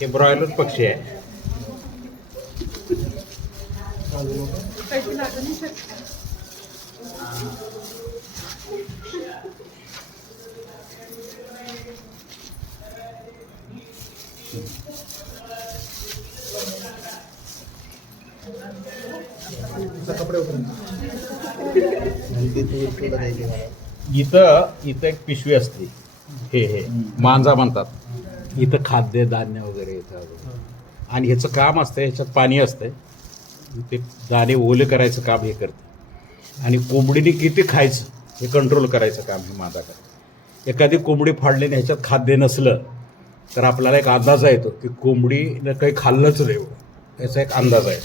हे ब्रॉयलर पक्षी आहे. इथं इथं एक पिशवी असते. हे हे. मांजा म्हणतात. इथं खाद्य धान्य वगैरे येतं. आणि ह्याचं काम असतं ह्याच्यात पाणी असतं ते दाणे ओले करायचं काम हे करतं. आणि कोंबडीने किती खायचं हे कंट्रोल करायचं काम हे मांजा करतं एखादी कोंबडी फाडली आणि ह्याच्यात खाद्य नसलं तर आपल्याला एक अंदाज येतो की कोंबडीनं काही खाल्लंच नाही याचा एक अंदाज आहे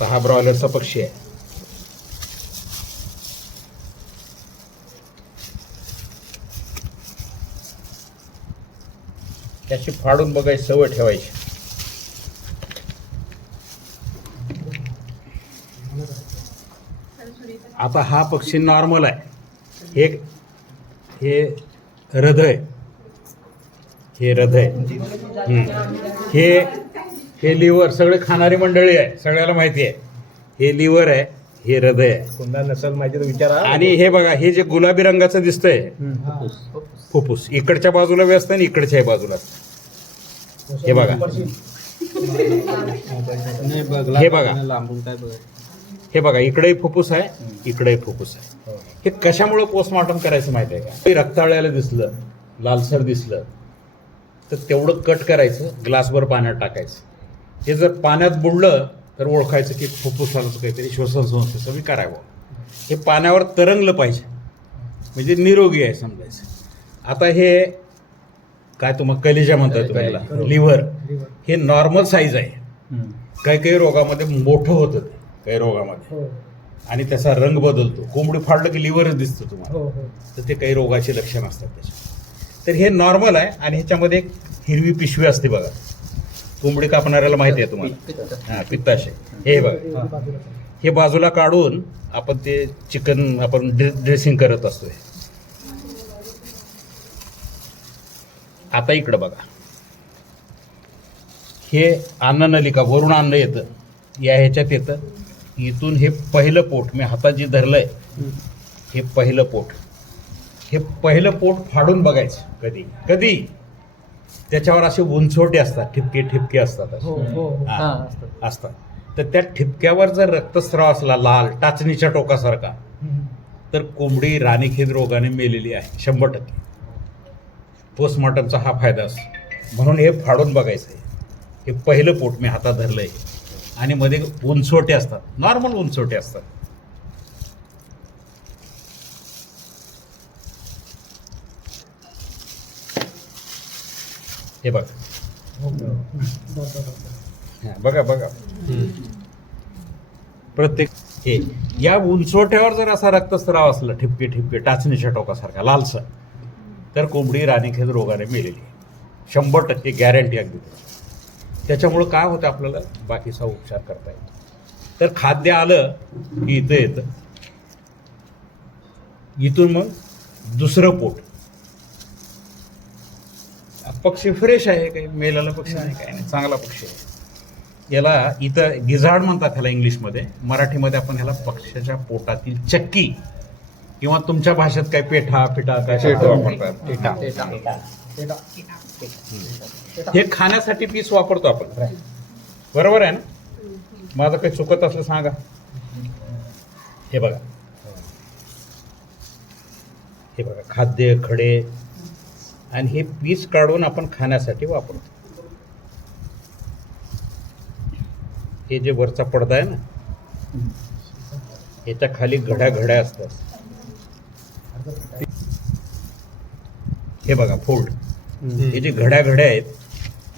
तर हा ब्रॉयलरचा पक्षी आहे. त्याची फाडून बघायची सवय ठेवायची. आता हा पक्षी नॉर्मल आहे. हे हे हृदय. हे हृदय. हे हे लिव्हर सगळे खाणारी मंडळी आहे सगळ्याला माहिती आहे. हे लिव्हर आहे हे हृदय आहे. कोणता नसेल माहिती तर विचारा. आणि हे बघा हे जे गुलाबी रंगाचं दिसतंय फुफ्फुस इकडच्या बाजूला व्यस्त आणि इकडच्या बाजूला. असतं. हे बघा. हे बघा. हे बघा इकडेही फुफ्फुस आहे इकडेही फुफ्फुस आहे. हे. कशामुळे पोस्टमॉर्टम करायचं माहिती आहे का? ते रक्ताळ्याला दिसलं लालसर दिसलं तर तेवढं कट करायचं ग्लासभर पाण्यात टाकायचं. हे जर पाण्यात बुडलं तर ओळखायचं की फुफ्फुसाला काहीतरी श्वसन संस्थेचं आहे बुवा. हे पाण्यावर तरंगलं पाहिजे. म्हणजे निरोगी आहे समजायचं. आता हे काय तुम्हाला कलिजा म्हणताय तुम्ही याला लिव्हर. हे नॉर्मल साईज आहे. काही काही रोगामध्ये मोठं होतं ते काही रोगामध्ये. आणि त्याचा रंग बदलतो. कोंबडी फाडलं की लिव्हरच दिसतं तुम्हाला. तर ते काही रोगाचे लक्षण असतात त्याचे तर हे नॉर्मल आहे आणि ह्याच्यामध्ये एक हिरवी पिशवी असते बघा. कोंबडी कापणाऱ्याला माहिती आहे तुम्हाला. हां पित्ताशय. हे बघा. हे बाजूला. काढून आपण ते चिकन आपण ड्रेसिंग करत असतो आता इकडं बघा. हे अन्न नलिका वरून अन्न येतं. या ह्याच्यात येतं. इथून हे पहिलं पोट मी हातात जे धरलंय. हे पहिलं पोट. हे पहिलं पोट फाडून बघायचं. कधी? कधी? त्याच्यावर असे उंचवटे असतात ठिपके ठिपके असतात असे. हा, असतात. तर त्या ठिपक्यावर जर रक्तस्राव असला लाल टाचणीच्या टोकासारखा तर कोंबडी राणीखेद रोगाने मेलेली आहे शंभर टक्के. पोस्टमॉर्टमचा हा फायदा असतो. म्हणून हे फाडून बघायचं आहे. हे पहिलं पोट मी हातात धरलं आहे आणि मध्ये उंचवटे असतात. नॉर्मल उंचवटे असतात. हे बघा. बघा बघा. प्रत्येक हे या उंचवट्यावर जर असा रक्तस्राव असला ठिपके ठिपके टाचणीच्या टोकासारखा लालसर तर कोंबडी राणीखेद रोगाने मेलेली शंभर टक्के गॅरंटी अगदी. त्याच्यामुळं काय होतं आपल्याला? बाकीचा उपचार करता येतो. तर खाद्य आलं की इथं येतं. इथून मग दुसरं पोट. पक्षी फ्रेश आहे काही? मेलेला पक्षी आहे काय नाही? चांगला पक्षी आहे. याला इथं गिझाड म्हणतात ह्याला इंग्लिशमध्ये. मराठीमध्ये आपण ह्याला पक्षाच्या पोटातील चक्की किंवा तुमच्या भाषेत काय पेठा पिठा काय शब्द वापरतात. पेठा. हे. खाण्यासाठी पीस वापरतो आपण. बरोबर आहे ना? माझं काही चुकत असलं सांगा. हे बघा. हे बघा खाद्य खडे आणि हे पीस काढून आपण खाण्यासाठी वापरतो. हे जे वरचा पडदा आहे ना याच्या खाली घड्या घड्या असतात. हे बघा फोल्ड हे जे घड्या घड्या आहेत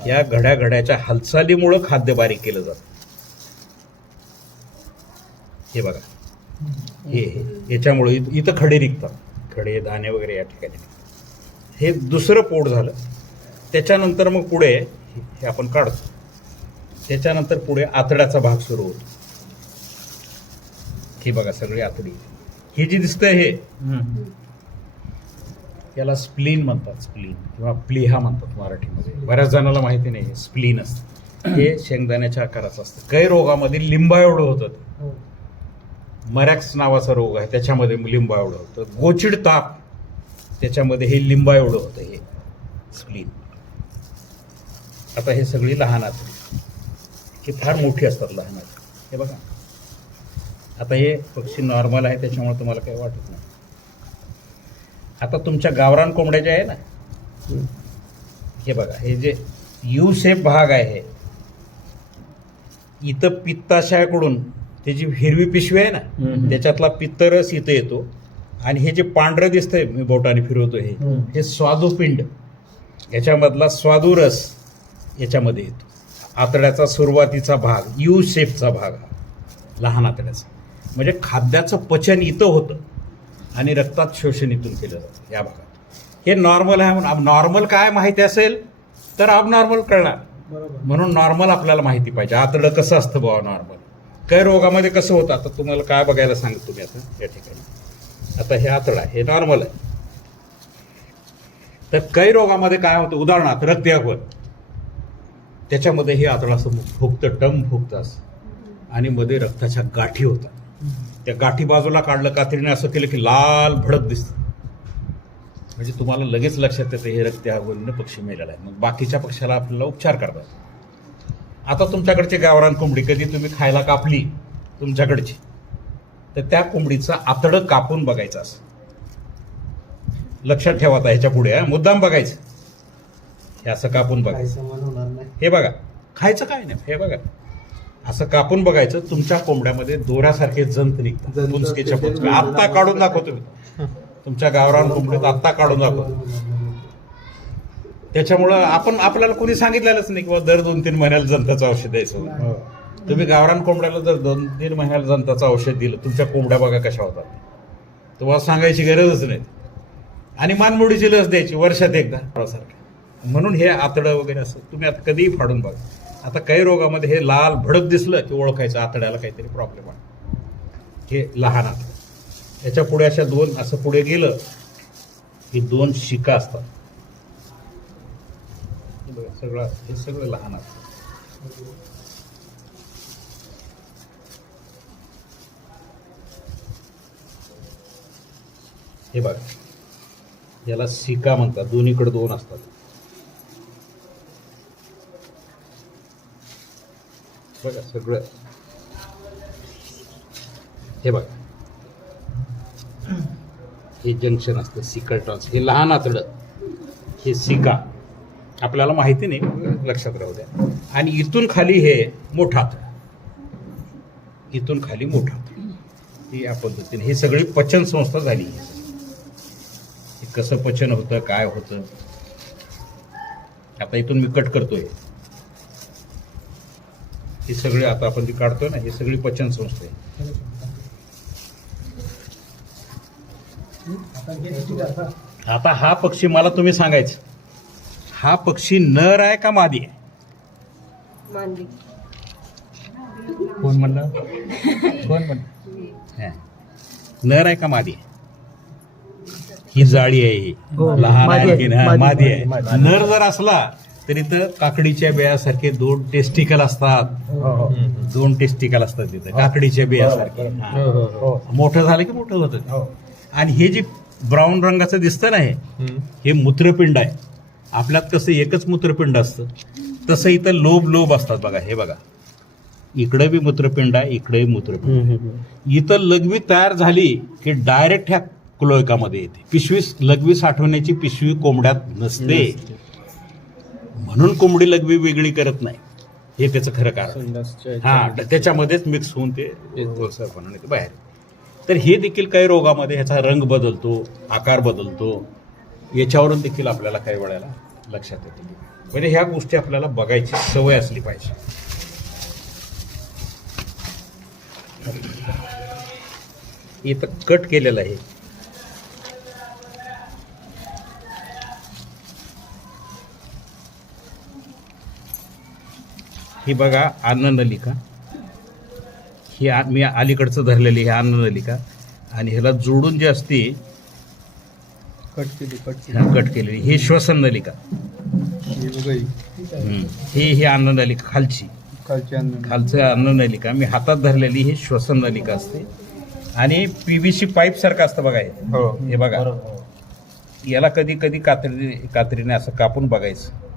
या घड्या घड्याच्या हालचालीमुळं खाद्य बारीक केलं जातं. हे बघा. हे याच्यामुळे इथं इथं खडे निघतात. खडे दाणे वगैरे या ठिकाणी. हे दुसरं पोट झालं. त्याच्यानंतर मग पुढे हे आपण काढतो. त्याच्यानंतर पुढे आतड्याचा भाग सुरू होतो. ही बघा सगळी आतडी. हे जे दिसतंय हे याला स्प्लीन म्हणतात स्प्लीन किंवा प्लिहा म्हणतात मराठीमध्ये. बऱ्याच जणाला माहिती नाही स्प्लीन असतं. हे शेंगदाण्याच्या आकाराचं असतं. काही रोगामध्ये लिंबा एवढं होतं. ते. मरॅक्स नावाचा रोग आहे त्याच्यामध्ये लिंबा एवढं होतं. गोचिड ताप त्याच्यामध्ये हे लिंबा एवढं होतं हे स्प्लीन आता हे सगळी लहान ही फार मोठी असतात लहान हे बघा. आता हे पक्षी नॉर्मल आहे त्याच्यामुळे तुम्हाला काही वाटत नाही. आता तुमच्या गावरान कोंबड्या ज्या आहे ना हे बघा हे जे यू शेप भाग आहे हे. इथं पित्ताशयाकडून त्याची हिरवी पिशवी आहे ना. त्याच्यातला पित्तरस इथं येतो. आणि हे जे पांढरं दिसतंय मी बोटाने फिरवतो हे. हे स्वादुपिंड. याच्यामधला स्वादुरस याच्यामध्ये येतो. आतड्याचा सुरुवातीचा भाग यू शेपचा भाग हा लहान आतड्याचा. म्हणजे खाद्याचं पचन इथं होतं आणि रक्तात शोषण इथून केलं जातं या भागात. हे नॉर्मल आहे म्हणून नॉर्मल काय माहिती असेल तर नॉर्मल कळणार. म्हणून नॉर्मल आपल्याला माहिती पाहिजे. आतडं कसं असतं बाबा नॉर्मल काही रोगामध्ये कसं होतं? आता तुम्हाला काय बघायला सांगतो तुम्ही आता या ठिकाणी. आता हे आतडं आहे हे नॉर्मल आहे. तर काही रोगामध्ये काय होतं? उदाहरणार्थ रक्तयापन त्याच्यामध्ये हे आतडं असं फुगतं टम फुगतं असं. आणि मध्ये रक्ताच्या गाठी होतात. त्या गाठी बाजूला काढलं कात्रीने असं केलं की लाल भडक दिसतं. म्हणजे तुम्हाला लगेच लक्षात येतं हे रक्तयापन पक्षी मेलेला आहे. मग बाकीच्या पक्षाला आपल्याला उपचार करतात. आता तुमच्याकडची गावरान कोंबडी कधी तुम्ही खायला कापली तुमच्याकडची तर त्या कोंबडीचं आतडं कापून बघायचं असं. लक्षात ठेवा आता ह्याच्या पुढे मुद्दाम बघायचं. हे असं कापून बघायचं समान होणार नाही. हे बघा. खायचं काय नाही हे बघा. असं कापून बघायचं? तुमच्या कोंबड्यामध्ये दोऱ्यासारखे जंत निघतात. आत्ता काढून दाखवतो मी तुमच्या गावरान कोंबडीत आत्ता काढून दाखवतो त्याच्यामुळं आपण आपल्याला कोणी सांगितलेलंच नाही किंवा दर दोन तीन महिन्याला जंताचं औषध द्यायचं. हो. तुम्ही गावरान कोंबड्याला जर दोन तीन महिन्याला जंताचं औषध दिलं तुमच्या कोंबड्या बघा कशा होतात. तुम्हाला सांगायची गरजच नाही. आणि मानमोडीची लस द्यायची वर्षात एकदा. सारखं म्हणून हे आतडं वगैरे असं तुम्ही आता कधीही फाडून बघा. आता काही रोगामध्ये हे लाल भडक दिसलं की ओळखायचं आतड्याला काहीतरी प्रॉब्लेम आहे हे लहान आतडं. याच्यापुढे अशा दोन असं पुढे गेलं की दोन शिका असतात. सगळं हे सगळं लहान असतं हे बघा याला सिका म्हणतात. दोन्हीकडे दोन असतात. बघा सगळं हे बघा. हे जंक्शन असतं सिकल टॉन्स. हे लहान आतडं. हे सिका. आपल्याला माहिती नाही लक्षात राहू द्या. आणि इथून खाली हे मोठा आतडं. इथून खाली मोठा ही या पद्धतीने. ही सगळी पचन संस्था झाली. हे कसं पचन होतं काय होतं? आता इथून मी कट करतोय. हे सगळे आता आपण जी काढतोय ना ही सगळी पचन संस्था आहे. आता हे हा पक्षी मला तुम्ही सांगायचं. हा पक्षी नर आहे का मादी आहे? मांदी. कोण म्हणलं? कोण म्हणलं. नर आहे का मादी आहे? ही जाळी आहे ही. हो, लहान आहे आहे, की नाही? मादी, आहे. नर जर असला तरी तर काकडीच्या बियासारखे दोन टेस्टिकल असतात हो, हो. दोन टेस्टिकल असतात तिथे काकडीच्या बियासारखे. हा. हो. मोठं झालं की मोठं होतं. हो. आणि हे जे ब्राऊन रंगाचं दिसतं ना हे. हे मूत्रपिंड आहे आपल्यात कसं एकच मूत्रपिंड असतं तसं इथं लोब लोब असतात बघा हे बघा इकडे बी मूत्रपिंड आहे इकडे मूत्रपिंड. इथं लघवी तयार झाली की डायरेक्ट ह्या क्लोयकामध्ये येते पिशवी लघवी साठवण्याची पिशवी कोंबड्यात नसते म्हणून कोंबडी लघवी वेगळी करत नाही. हे त्याचं खरं कारण हा याच्यामध्ये. त्याच्यामध्येच मिक्स होऊन ते बाहेर. तर हे देखील काही रोगामध्ये ह्याचा रंग बदलतो आकार बदलतो. याच्यावरून देखील आपल्याला काही वेळेला लक्षात येते. म्हणजे ह्या गोष्टी आपल्याला बघायची सवय असली पाहिजे. इथं कट केलेलं आहे. ही बघा अन्ननलिका ही आ- मी अलीकडचं धरलेली ही अन्ननलिका आणि ह्याला जोडून जी असते कट केली कट हा, कट केलेली. ही श्वसन नलिका ही. ही. नलिका खालची. खालची खालचं अन्न नलिका मी हातात धरलेली ही श्वसन नलिका असते. आणि पीव्हीसी पाईप सारखं असतं बघा हे. हो. हे बघा. याला कधी कधी कात्री कात्रीने असं कापून बघायचं.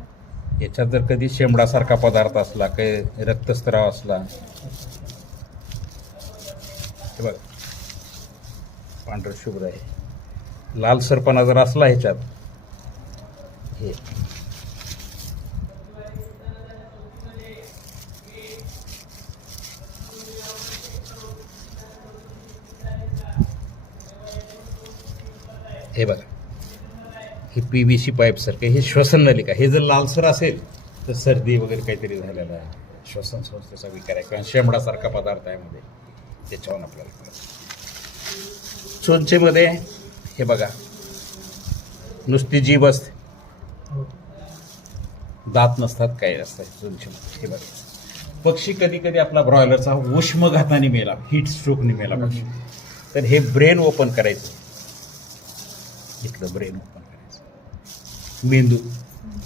याच्यात जर कधी शेंबडासारखा पदार्थ असला काही रक्तस्त्राव असला हे बघा. पांढरं शुभ्र आहे. लाल सरपणा जर असला ह्याच्यात हे. हे बघा. हे पी व्ही सी पाईपसारखं हे श्वसन नलिका हे जर लालसर असेल तर सर्दी वगैरे काहीतरी झालेलं आहे. श्वसन संस्थेचा विकार आहे. किंवा शेंबडासारखा पदार्थ आहे मध्ये. त्याच्यावरून आपल्याला चोंचेमध्ये हे बघा. नुसती जीभ असते. दात नसतात काही नसतात चोंचेमध्ये. हे बघा. पक्षी कधी कधी आपला ब्रॉयलरचा उष्मघाताने मेला हीट स्ट्रोकने मेला पक्षी. तर हे ब्रेन ओपन करायचं. इथलं ब्रेन ओपन मेंदू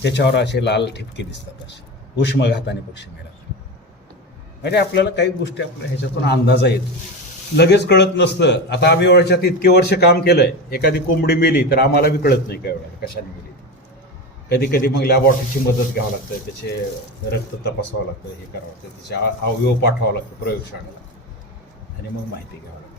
त्याच्यावर असे लाल ठिपके दिसतात असे. उष्मघाताने पक्षी मिळाले म्हणजे आपल्याला काही गोष्टी आपल्या ह्याच्यातून अंदाजा येतो. लगेच कळत नसतं. आता आम्ही वर्षात इतके वर्ष काम केलंय. एखादी कोंबडी मेली तर आम्हाला बी कळत नाही काय वेळेला कशाने मेली कधी कधी मग लॅबॉरेटरीची मदत घ्यावं लागतं त्याचे रक्त तपासावं लागतं हे करावं लागतं त्याचे अवयव पाठवावं लागतं प्रयोगशाळेला. आणि मग माहिती घ्यावं लागतं.